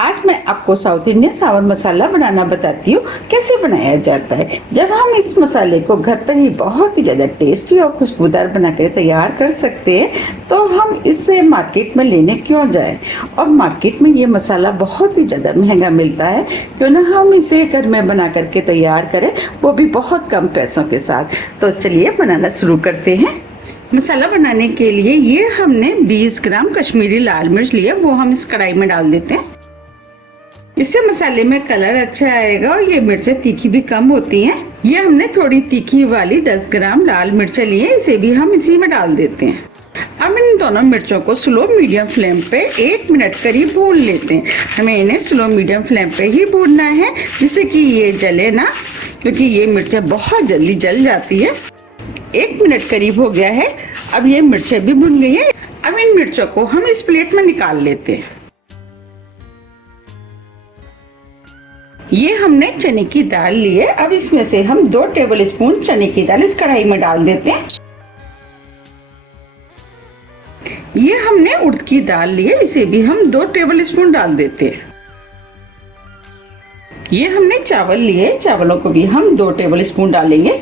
आज मैं आपको साउथ इंडियन सांभर मसाला बनाना बताती हूँ कैसे बनाया जाता है। जब हम इस मसाले को घर पर ही बहुत ही ज़्यादा टेस्टी और खुशबूदार बना कर तैयार कर सकते हैं तो हम इसे मार्केट में लेने क्यों जाएं। और मार्केट में ये मसाला बहुत ही ज़्यादा महंगा मिलता है, क्यों ना हम इसे घर में बना करके तैयार करें, वो भी बहुत कम पैसों के साथ। तो चलिए बनाना शुरू करते हैं। मसाला बनाने के लिए ये हमने 20 ग्राम कश्मीरी लाल मिर्च लिया, वो हम इस कढ़ाई में डाल देते हैं। इससे मसाले में कलर अच्छा आएगा और ये मिर्चें तीखी भी कम होती हैं। ये हमने थोड़ी तीखी वाली 10 ग्राम लाल मिर्चें ली हैं, इसे भी हम इसी में डाल देते हैं। अब इन दोनों मिर्चों को स्लो मीडियम फ्लेम पे 1 मिनट करीब भून लेते हैं। हमें इन्हें स्लो मीडियम फ्लेम पे ही भूनना है, जिससे कि ये जले ना, क्योंकि ये मिर्चें बहुत जल्दी जल जाती है। 1 मिनट करीब हो गया है, अब ये मिर्चें भी भुन गई है। अब इन मिर्चों को हम इस प्लेट में निकाल लेते हैं। ये हमने चने की दाल ली है, अब इसमें से हम 2 टेबल स्पून चने की दाल इस कढ़ाई में डाल देते हैं। ये हमने उड़द की दाल ली है, इसे भी हम 2 टेबल स्पून डाल देते हैं। ये हमने चावल लिए, चावलों को भी हम 2 टेबल स्पून डालेंगे।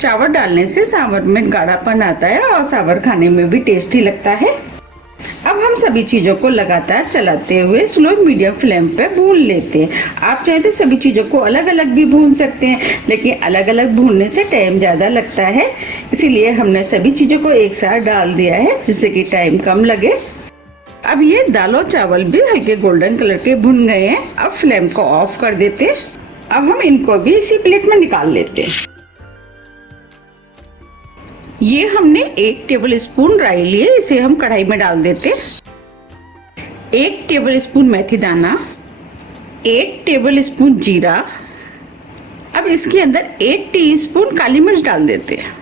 चावल डालने से सांभर में गाढ़ापन आता है और सांभर खाने में भी टेस्टी लगता है। अब हम सभी चीजों को लगातार चलाते हुए स्लो मीडियम फ्लेम पे भून लेते हैं। आप चाहे तो सभी चीजों को अलग अलग भी भून सकते हैं, लेकिन अलग अलग भूनने से टाइम ज्यादा लगता है, इसीलिए हमने सभी चीजों को एक साथ डाल दिया है, जिससे कि टाइम कम लगे। अब ये दाल और चावल भी हल्के गोल्डन कलर के भुन गए हैं। अब फ्लेम को ऑफ कर देते हैं। अब हम इनको भी इसी प्लेट में निकाल लेते हैं। ये हमने 1 टेबल स्पून राई लिए, इसे हम कढ़ाई में डाल देते हैं। 1 टेबल स्पून मेथी दाना, 1 टेबल स्पून जीरा। अब इसके अंदर 1 टीस्पून काली मिर्च डाल देते हैं।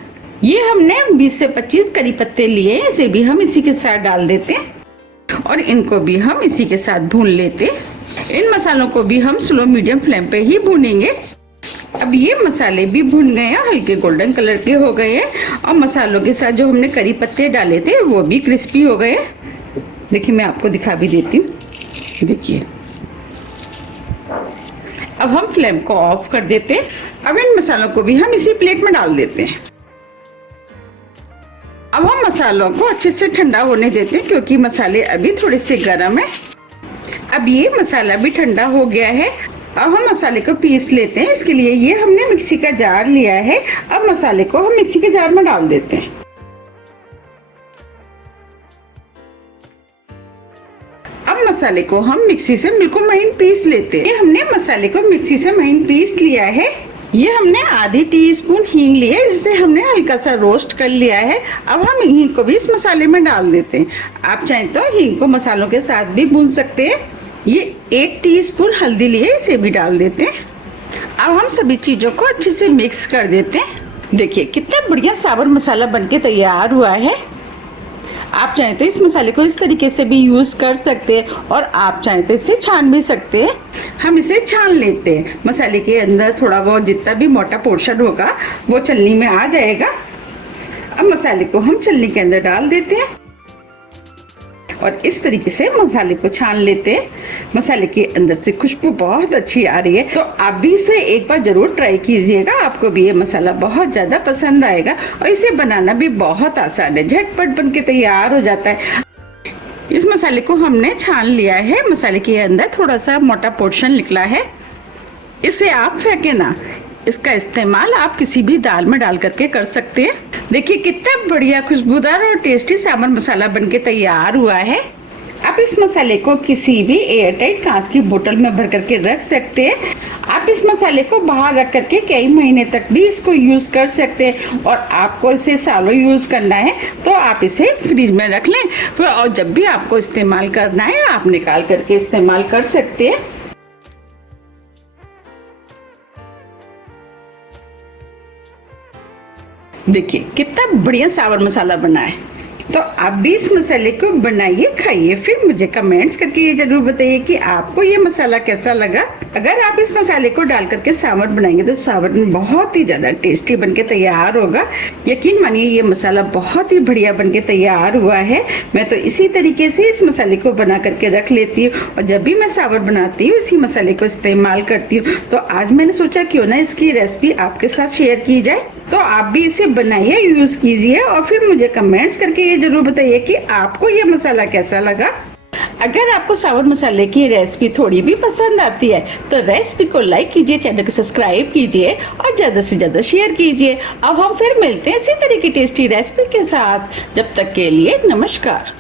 ये हमने 20 से 25 करी पत्ते लिए, इसे भी हम इसी के साथ डाल देते हैं और इनको भी हम इसी के साथ भून लेते हैं। इन मसालों को भी हम स्लो मीडियम फ्लेम पे ही भूनेंगे। अब ये मसाले भी भुन गए हैं, हल्के गोल्डन कलर के हो गए हैं और मसालों के साथ जो हमने करी पत्ते डाले थे वो भी क्रिस्पी हो गए हैं। देखिए, मैं आपको दिखा भी देती हूँ। देखिए, अब हम फ्लेम को ऑफ कर देते हैं। अब इन मसालों को भी हम इसी प्लेट में डाल देते हैं। अब हम मसालों को अच्छे से ठंडा होने देते हैं, क्योंकि मसाले अभी थोड़े से गर्म है। अब ये मसाला भी ठंडा हो गया है। अब हम मसाले को पीस लेते हैं। इसके लिए ये हमने मिक्सी का जार लिया है। अब मसाले को हम मिक्सी के जार में डाल देते हैं। अब मसाले को हम मिक्सी से बिल्कुल महीन पीस लेते हैं। हमने मसाले को मिक्सी से महीन पीस लिया है। ये हमने आधी टीस्पून हींग ली है, जिसे हमने हल्का सा रोस्ट कर लिया है। अब हम हींग को भी इस मसाले में डाल देते हैं। आप चाहें तो हींग को मसालों के साथ भी भून सकते हैं। ये 1 टीस्पून हल्दी लिए, इसे भी डाल देते हैं। अब हम सभी चीजों को अच्छे से मिक्स कर देते हैं। देखिए, कितना बढ़िया सांभर मसाला बनके तैयार हुआ है। आप चाहें तो इस मसाले को इस तरीके से भी यूज कर सकते हैं और आप चाहें तो इसे छान भी सकते हैं। हम इसे छान लेते हैं। मसाले के अंदर थोड़ा बहुत जितना भी मोटा पोर्शन होगा वो छलनी में आ जाएगा। अब मसाले को हम छलनी के अंदर डाल देते हैं और इस तरीके से मसाले को छान लेते हैं। मसाले के अंदर से खुशबू बहुत अच्छी आ रही है, तो आप भी इसे एक बार जरूर ट्राई कीजिएगा। आपको भी ये मसाला बहुत ज्यादा पसंद आएगा और इसे बनाना भी बहुत आसान है, झटपट बन के तैयार हो जाता है। इस मसाले को हमने छान लिया है। मसाले के अंदर थोड़ा सा मोटा पोर्शन निकला है, इसे आप फेंके ना। इसका इस्तेमाल आप किसी भी दाल में डाल करके कर सकते हैं। देखिए, कितना बढ़िया खुशबूदार और टेस्टी सांभर मसाला बनके तैयार हुआ है। आप इस मसाले को किसी भी एयरटाइट कांच की बोतल में भर करके रख सकते हैं। आप इस मसाले को बाहर रख करके कई महीने तक भी इसको यूज कर सकते हैं और आपको इसे सालों यूज करना है तो आप इसे फ्रिज में रख लें, फिर और जब भी आपको इस्तेमाल करना है आप निकाल करके इस्तेमाल कर सकते हैं। देखिए, कितना बढ़िया सांभर मसाला बना है। तो आप भी इस मसाले को बनाइए, खाइए, फिर मुझे कमेंट्स करके ये जरूर बताइए कि आपको ये मसाला कैसा लगा। अगर आप इस मसाले को डाल करके सांभर बनाएंगे तो सांभर बहुत ही ज्यादा टेस्टी बनके तैयार होगा। यकीन मानिए ये मसाला बहुत ही बढ़िया बनके तैयार हुआ है। मैं तो इसी तरीके से इस मसाले को बना करके रख लेती हूँ और जब भी मैं सांभर बनाती हूँ इसी मसाले को इस्तेमाल करती हूँ। तो आज मैंने सोचा क्यों ना इसकी रेसिपी आपके साथ शेयर की जाए। तो आप भी इसे बनाइए, यूज कीजिए और फिर मुझे कमेंट्स करके ये जरूर बताइए कि आपको ये मसाला कैसा लगा। अगर आपको सांभर मसाले की रेसिपी थोड़ी भी पसंद आती है तो रेसिपी को लाइक कीजिए, चैनल को सब्सक्राइब कीजिए और ज्यादा से ज्यादा शेयर कीजिए। अब हम फिर मिलते हैं इसी तरह की टेस्टी रेसिपी के साथ। जब तक के लिए नमस्कार।